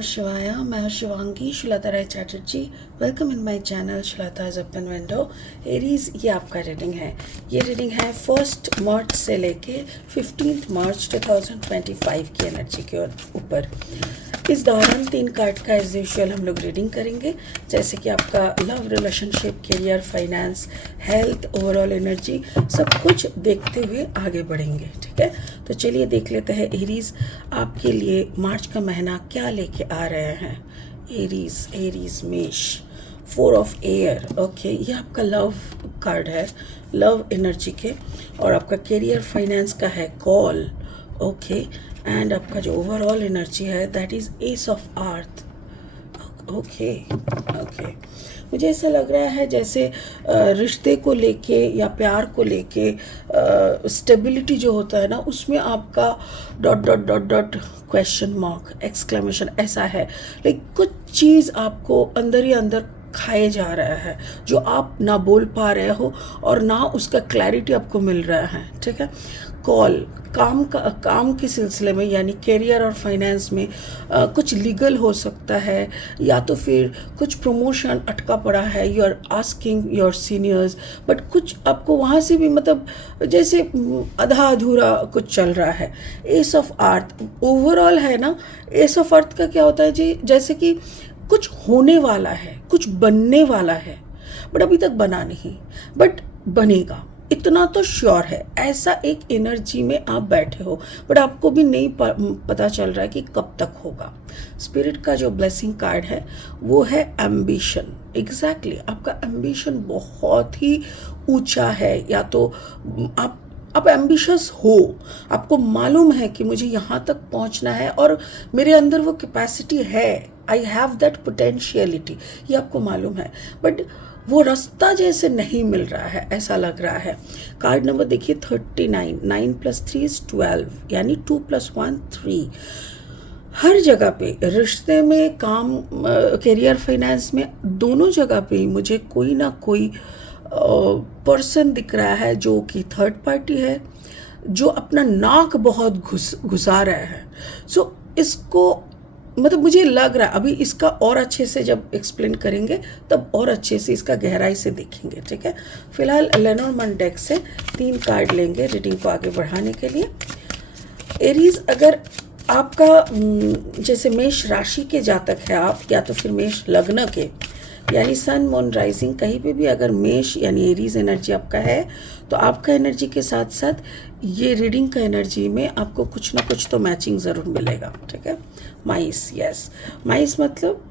नमः शिवाय। मैं Shivangi Shulata Rai Chatterjee. Welcome in my channel Shulata is open window. Aries, ये आपका रीडिंग है। ये रीडिंग है 1 मार्च से लेके 15 मार्च 2025 की एनर्जी के ऊपर। इस दौरान 3 कार्ड का एज यूजुअल हम लोग रीडिंग करेंगे, जैसे कि आपका love, relationship, career, finance, health, overall energy, सब कुछ देखते हुए आगे बढ़ेंगे। ठीक है, तो चलिए देख लेते हैं एरीज आपके लिए मार्च का महीना क्या लेके आ रहे हैं। एरीज मेष, 4 ऑफ एयर। ओके, ये आपका लव कार्ड है, लव एनर्जी के, और आपका करियर फाइनेंस का है कॉल। ओके, एंड आपका जो ओवरऑल एनर्जी है that is S of earth. Okay, मुझे ऐसा लग रहा है जैसे रिश्ते को लेके या प्यार को लेके स्टेबिलिटी जो होता है ना, उसमें आपका dot dot dot dot question mark, exclamation ऐसा है। लाइक कुछ चीज़ आपको अंदर ही अंदर खाए जा रहा है, जो आप ना बोल पा रहे हो और ना उसका क्लैरिटी आपको मिल रहा है। ठीक है, कॉल, काम के सिलसिले में, यानी करियर और फाइनेंस में कुछ लीगल हो सकता है, या तो फिर कुछ प्रमोशन अटका पड़ा है, you are asking your seniors, but कुछ आपको वहाँ से भी मतलब जैसे आधा अधूरा कुछ चल रहा है। एस ऑफ अर्थ ओवरऑल है ना। एस ऑफ अर्थ का क्या होता है जी, जैसे कि कुछ होने वाला है, कुछ बनने वाला है, बट अभी तक बना नहीं, बट बनेगा, इतना तो श्योर है। ऐसा एक एनर्जी में आप बैठे हो, बट आपको भी नहीं पता चल रहा है कि कब तक होगा। स्पिरिट का जो ब्लेसिंग कार्ड है वो है एम्बिशन। एग्जैक्टली, आपका एम्बिशन बहुत ही ऊंचा है, या तो आप एम्बिशियस हो, आपको मालूम है कि मुझे यहाँ तक पहुँचना है और मेरे अंदर वो कैपेसिटी है, आई हैव दैट पोटेंशियलिटी, ये आपको मालूम है, बट वो रास्ता जैसे नहीं मिल रहा है, ऐसा लग रहा है। कार्ड नंबर देखिए 39, 9 + 3 = 12, यानी 2 + 1 3। हर जगह पे, रिश्ते में, काम, करियर, फाइनेंस में, दोनों जगह पे मुझे कोई ना कोई पर्सन दिख रहा है जो कि थर्ड पार्टी है, जो अपना नाक बहुत घुसा रहा है। सो इसको मतलब मुझे लग रहा है, अभी इसका और अच्छे से जब एक्सप्लेन करेंगे तब और अच्छे से इसका गहराई से देखेंगे। ठीक है, फिलहाल लेनोर्मन डेक से 3 कार्ड लेंगे रीडिंग को आगे बढ़ाने के लिए। एरीज, अगर आपका जैसे मेष राशि के जातक है आप, या तो फिर मेष लग्न के, यानी सन, मून, राइजिंग, कहीं पे भी अगर मेष यानी एरीज एनर्जी आपका है, तो आपका एनर्जी के साथ साथ ये रीडिंग का एनर्जी में आपको कुछ ना कुछ तो मैचिंग ज़रूर मिलेगा। ठीक है, माइस, यस, माइस मतलब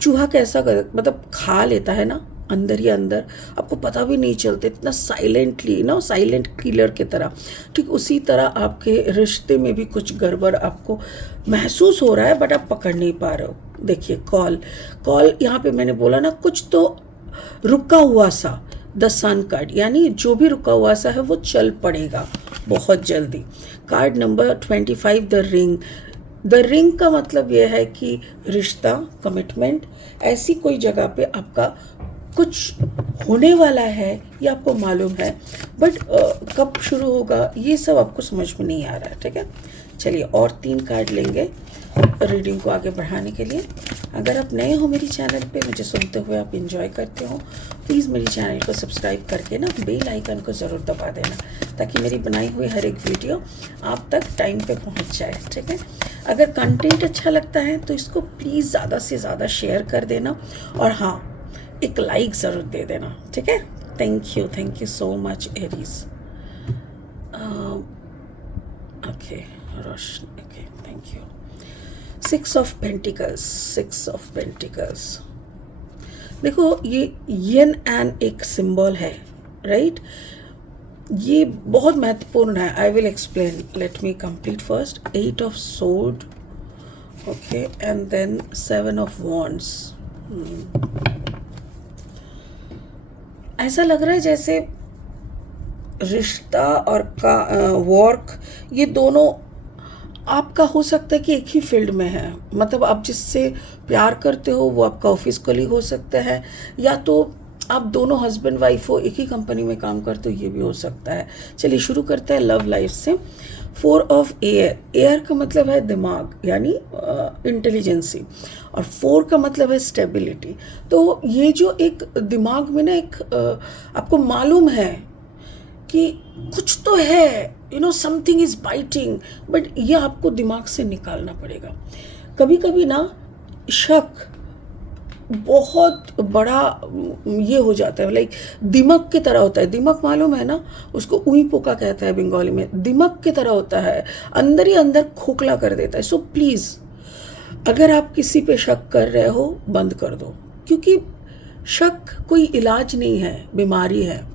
चूहा कैसा मतलब खा लेता है ना अंदर ही अंदर, आपको पता भी नहीं चलता, इतना साइलेंटली ना, साइलेंट किलर की तरह। ठीक उसी तरह आपके रिश्ते में भी कुछ गड़बड़ आपको महसूस हो रहा है, बट आप पकड़ नहीं पा रहे हो। देखिए कॉल यहाँ पे मैंने बोला ना, कुछ तो रुका हुआ सा, द सन कार्ड, यानी जो भी रुका हुआ सा है वो चल पड़ेगा बहुत जल्दी। कार्ड नंबर 25, द रिंग का मतलब यह है कि रिश्ता, कमिटमेंट, ऐसी कोई जगह पे आपका कुछ होने वाला है, ये आपको मालूम है, बट कब शुरू होगा ये सब आपको समझ में नहीं आ रहा है। ठीक है, चलिए और 3 कार्ड लेंगे रीडिंग को आगे बढ़ाने के लिए। अगर आप नए हो मेरी चैनल पे, मुझे सुनते हुए आप एंजॉय करते हो, प्लीज़ मेरी चैनल को सब्सक्राइब करके ना बेल आइकन को ज़रूर दबा देना, ताकि मेरी बनाई हुई हर एक वीडियो आप तक टाइम पे पहुंच जाए। ठीक है, अगर कंटेंट अच्छा लगता है तो इसको प्लीज़ ज़्यादा से ज़्यादा शेयर कर देना, और हाँ, एक लाइक ज़रूर दे देना। ठीक है, thank you so much Aries. Okay Roshni, okay, thank you. 6 of pentacles, देखो ये यन एंड एक सिंबल है, राइट? ये बहुत महत्वपूर्ण है। I will explain, let me complete first. 8 of sword, okay, and then 7 of wands. ऐसा लग रहा है जैसे रिश्ता और वर्क, ये दोनों आपका हो सकता है कि एक ही फील्ड में है, मतलब आप जिससे प्यार करते हो वो आपका ऑफिस कलीग हो सकता है, या तो आप दोनों हस्बैंड वाइफ हो, एक ही कंपनी में काम करते हो, ये भी हो सकता है। चलिए शुरू करते हैं लव लाइफ से। फोर ऑफ एयर, एयर का मतलब है दिमाग यानी इंटेलिजेंसी, और फोर का मतलब है स्टेबिलिटी। तो ये जो एक दिमाग में ना एक आपको मालूम है कि कुछ तो है, समथिंग इज बाइटिंग, बट ये आपको दिमाग से निकालना पड़ेगा। कभी कभी ना शक बहुत बड़ा ये हो जाता है, लाइक दिमक की तरह होता है। दिमक मालूम है ना, उसको उई पोका कहता है बंगाली में। दिमक की तरह होता है, अंदर ही अंदर खोखला कर देता है। सो प्लीज़, अगर आप किसी पे शक कर रहे हो, बंद कर दो, क्योंकि शक कोई इलाज नहीं है, बीमारी है।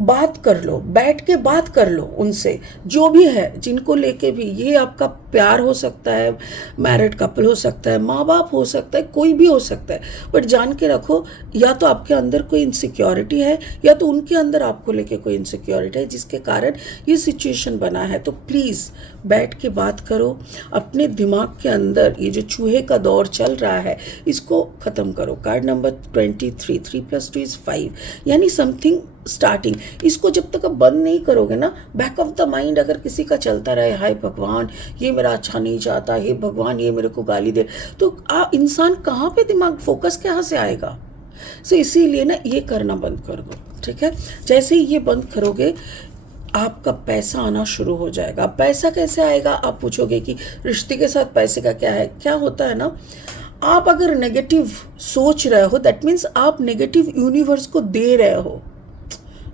बात कर लो, बैठ के बात कर लो उनसे, जो भी है, जिनको लेके भी, ये आपका प्यार हो सकता है, मैरिड कपल हो सकता है, माँ बाप हो सकता है, कोई भी हो सकता है, बट जान के रखो, या तो आपके अंदर कोई इनसिक्योरिटी है, या तो उनके अंदर आपको लेके कोई इनसिक्योरिटी है, जिसके कारण ये सिचुएशन बना है। तो प्लीज़ बैठ के बात करो, अपने दिमाग के अंदर ये जो चूहे का दौर चल रहा है, इसको ख़त्म करो। कार्ड नंबर 23, 3 + 2 = 5, यानी समथिंग स्टार्टिंग। इसको जब तक आप बंद नहीं करोगे ना, बैक ऑफ द माइंड अगर किसी का चलता रहे, हाय भगवान ये मेरा अच्छा नहीं चाहता, हे भगवान ये मेरे को गाली दे, तो इंसान कहाँ पे दिमाग फोकस कहाँ से आएगा। सो इसीलिए ना ये करना बंद कर दो, ठीक है। जैसे ही ये बंद करोगे, आपका पैसा आना शुरू हो जाएगा। पैसा कैसे आएगा, आप पूछोगे कि रिश्ते के साथ पैसे का क्या है। क्या होता है ना, आप अगर नेगेटिव सोच रहे हो, दैट मीन्स आप नेगेटिव यूनिवर्स को दे रहे हो,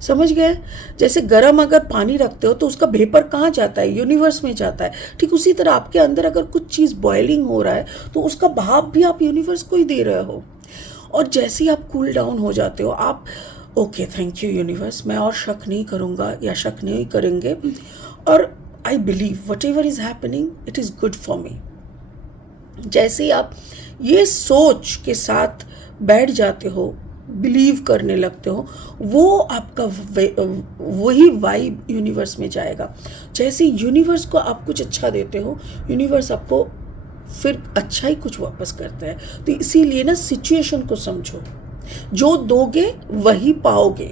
समझ गए। जैसे गर्म अगर पानी रखते हो तो उसका वेपर कहाँ जाता है, यूनिवर्स में जाता है। ठीक उसी तरह आपके अंदर अगर कुछ चीज़ बॉइलिंग हो रहा है तो उसका भाप भी आप यूनिवर्स को ही दे रहे हो। और जैसे ही आप कूल डाउन हो जाते हो, आप ओके थैंक यू यूनिवर्स, मैं और शक नहीं करूँगा या शक नहीं करेंगे, और I believe what ever is happening it is good for me. जैसे ही आप ये सोच के साथ बैठ जाते हो, बिलीव करने लगते हो, वो आपका वही वाइब यूनिवर्स में जाएगा। जैसे यूनिवर्स को आप कुछ अच्छा देते हो, यूनिवर्स आपको फिर अच्छा ही कुछ वापस करता है। तो इसीलिए ना सिचुएशन को समझो, जो दोगे वही पाओगे,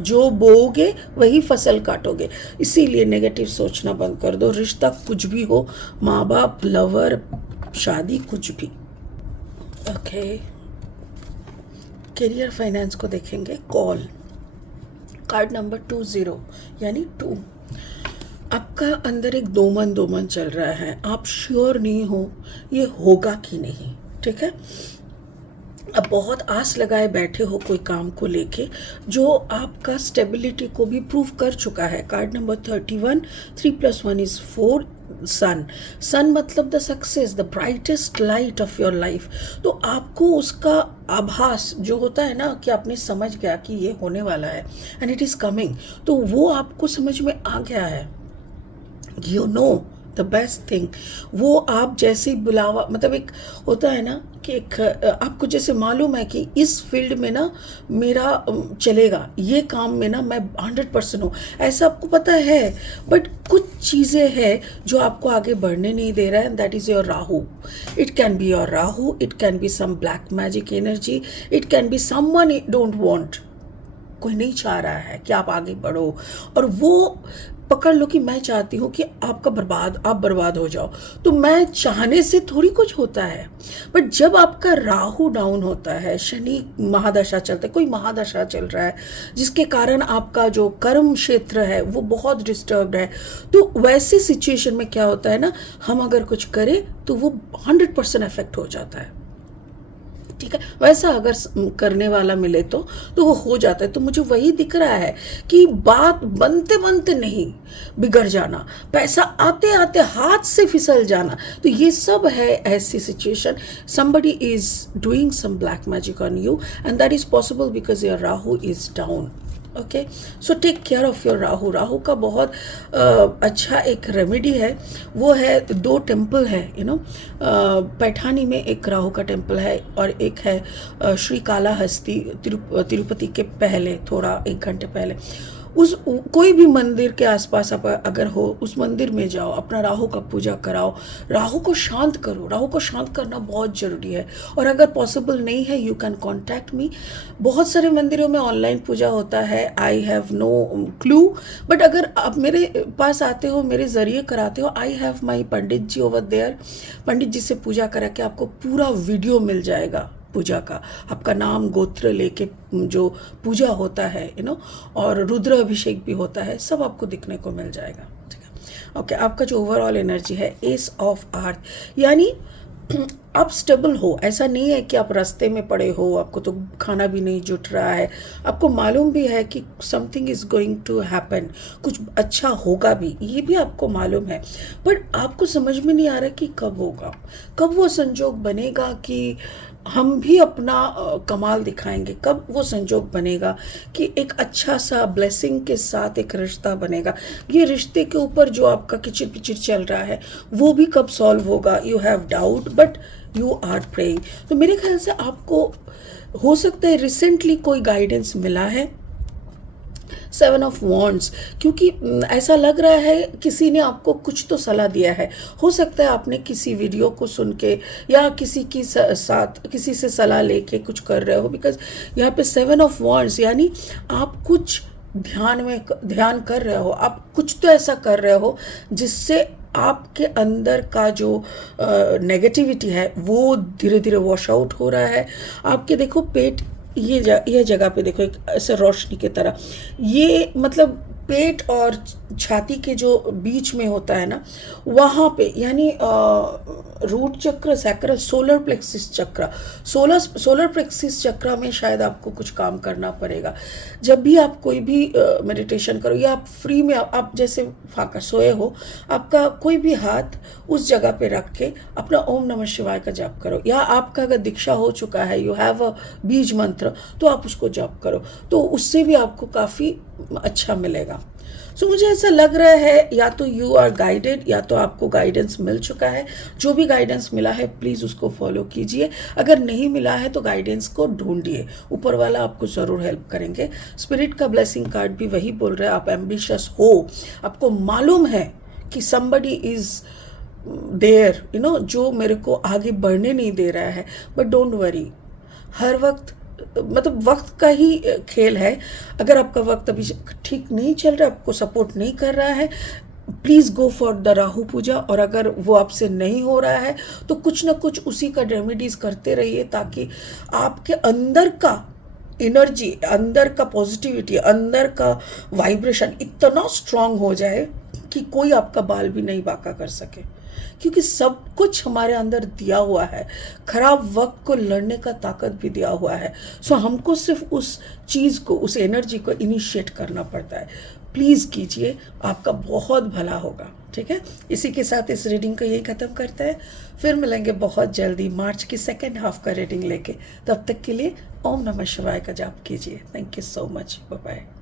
जो बोओगे वही फसल काटोगे। इसीलिए नेगेटिव सोचना बंद कर दो। रिश्ता कुछ भी हो, माँ बाप, लवर, शादी, कुछ भी। ओके, करियर फाइनेंस को देखेंगे। कॉल, कार्ड नंबर 20 यानी 2। आपका अंदर एक दो मन चल रहा है, आप श्योर नहीं हो ये होगा कि नहीं, ठीक है। अब बहुत आस लगाए बैठे हो कोई काम को लेके, जो आपका स्टेबिलिटी को भी प्रूव कर चुका है। कार्ड नंबर 31, 3 + 1 = 4, सन। सन मतलब the success, the brightest light of your life. तो आपको उसका आभास जो होता है ना, कि आपने समझ गया कि ये होने वाला है एंड इट इज़ कमिंग, तो वो आपको समझ में आ गया है। You know the best thing, वो आप जैसे बुलावा, मतलब एक होता है ना कि एक आपको जैसे मालूम है कि इस फील्ड में ना मेरा चलेगा, ये काम में ना मैं 100% हूँ, ऐसा आपको पता है। बट कुछ चीज़ें हैं जो आपको आगे बढ़ने नहीं दे रहा है, that is your Rahu. It can be your Rahu, it can be some black magic energy, it can be someone you don't want. कोई नहीं चाह रहा है कि आप आगे बढ़ो, और वो पकड़ लो कि मैं चाहती हूँ कि आप बर्बाद हो जाओ। तो मैं चाहने से थोड़ी कुछ होता है। बट जब आपका राहु डाउन होता है, शनि महादशा चलता है, कोई महादशा चल रहा है जिसके कारण आपका जो कर्म क्षेत्र है वो बहुत डिस्टर्ब्ड है, तो वैसे सिचुएशन में क्या होता है ना, हम अगर कुछ करें तो वो 100% इफेक्ट हो जाता है, ठीक है। वैसा अगर करने वाला मिले तो वो हो जाता है। तो मुझे वही दिख रहा है कि बात बनते बनते नहीं बिगड़ जाना, पैसा आते आते हाथ से फिसल जाना, तो ये सब है ऐसी situation. somebody is doing some black magic on you and that is possible because your Rahu is down. Okay, so take care of your Rahu. Rahu का बहुत अच्छा एक रेमेडी है, वो है 2 टेम्पल है, पैठानी में एक राहु का टेम्पल है, और एक है श्री कालाहस्ती तिरुपति के पहले, थोड़ा 1 घंटे पहले। कोई भी मंदिर के आसपास आप अगर हो, उस मंदिर में जाओ, अपना राहु का पूजा कराओ, राहु को शांत करो। राहु को शांत करना बहुत ज़रूरी है। और अगर पॉसिबल नहीं है, यू कैन कॉन्टैक्ट मी। बहुत सारे मंदिरों में ऑनलाइन पूजा होता है, I have no clue, but अगर आप मेरे पास आते हो, मेरे ज़रिए कराते हो, I have my pandit ji over there. Pandit ji से पूजा करा के आपको पूरा वीडियो मिल जाएगा पूजा का, आपका नाम गोत्र लेके जो पूजा होता है और रुद्र अभिषेक भी होता है, सब आपको दिखने को मिल जाएगा। ठीक है, ओके। आपका जो ओवरऑल एनर्जी है एस ऑफ अर्थ, यानी आप स्टेबल हो। ऐसा नहीं है कि आप रास्ते में पड़े हो, आपको तो खाना भी नहीं जुट रहा है, आपको मालूम भी है कि something is going to happen, कुछ अच्छा होगा भी, ये भी आपको मालूम है, बट आपको समझ में नहीं आ रहा कि कब होगा, कब वो संजोग बनेगा कि हम भी अपना कमाल दिखाएंगे, कब वो संजोग बनेगा कि एक अच्छा सा ब्लेसिंग के साथ एक रिश्ता बनेगा। ये रिश्ते के ऊपर जो आपका किचिर पिचिर चल रहा है वो भी कब सॉल्व होगा, you have doubt but you are praying. तो मेरे ख्याल से आपको हो सकता है रिसेंटली कोई गाइडेंस मिला है, 7 ऑफ वॉन्ड्स, क्योंकि ऐसा लग रहा है किसी ने आपको कुछ तो सलाह दिया है। हो सकता है आपने किसी वीडियो को सुन के या किसी की साथ किसी से सलाह लेके कुछ कर रहे हो, बिकॉज यहाँ पे 7 ऑफ वॉन्ड्स यानी आप कुछ ध्यान कर रहे हो, आप कुछ तो ऐसा कर रहे हो जिससे आपके अंदर का जो नेगेटिविटी है वो धीरे धीरे वॉश आउट हो रहा है। आपके देखो पेट, ये जगह पे देखो एक ऐसे रोशनी की तरह, ये मतलब पेट और छाती के जो बीच में होता है ना, वहाँ पे यानी रूट चक्र, सैक्रल, सोलर प्लेक्सिस चक्र, सोलर प्लेक्सिस चक्र में शायद आपको कुछ काम करना पड़ेगा। जब भी आप कोई भी मेडिटेशन करो या आप फ्री में आप जैसे फाका सोए हो, आपका कोई भी हाथ उस जगह पे रख के अपना ओम नमः शिवाय का जाप करो, या आपका अगर दीक्षा हो चुका है, यू हैव अ बीज मंत्र, तो आप उसको जाप करो, तो उससे भी आपको काफ़ी अच्छा मिलेगा। सो मुझे ऐसा लग रहा है या तो यू आर गाइडेड या तो आपको गाइडेंस मिल चुका है। जो भी गाइडेंस मिला है प्लीज़ उसको फॉलो कीजिए, अगर नहीं मिला है तो गाइडेंस को ढूंढिए, ऊपर वाला आपको ज़रूर हेल्प करेंगे। स्पिरिट का ब्लेसिंग कार्ड भी वही बोल रहा है, आप एम्बिशियस हो, आपको मालूम है कि somebody इज़ देयर जो मेरे को आगे बढ़ने नहीं दे रहा है, बट डोंट वरी, हर वक्त मतलब वक्त का ही खेल है। अगर आपका वक्त अभी ठीक नहीं चल रहा, आपको सपोर्ट नहीं कर रहा है, please go for the Rahu puja, और अगर वो आपसे नहीं हो रहा है तो कुछ ना कुछ उसी का रेमेडीज करते रहिए, ताकि आपके अंदर का एनर्जी, अंदर का पॉजिटिविटी, अंदर का वाइब्रेशन इतना स्ट्रांग हो जाए कि कोई आपका बाल भी नहीं बांका कर सके, क्योंकि सब कुछ हमारे अंदर दिया हुआ है, खराब वक्त को लड़ने का ताकत भी दिया हुआ है। सो हमको सिर्फ उस चीज़ को, उस एनर्जी को इनिशिएट करना पड़ता है। प्लीज़ कीजिए, आपका बहुत भला होगा। ठीक है, इसी के साथ इस रीडिंग को यही ख़त्म करते हैं, फिर मिलेंगे बहुत जल्दी मार्च की सेकेंड हाफ का रीडिंग लेके। तब तक के लिए ओम नमः शिवाय का जाप कीजिए। Thank you so much, bye bye.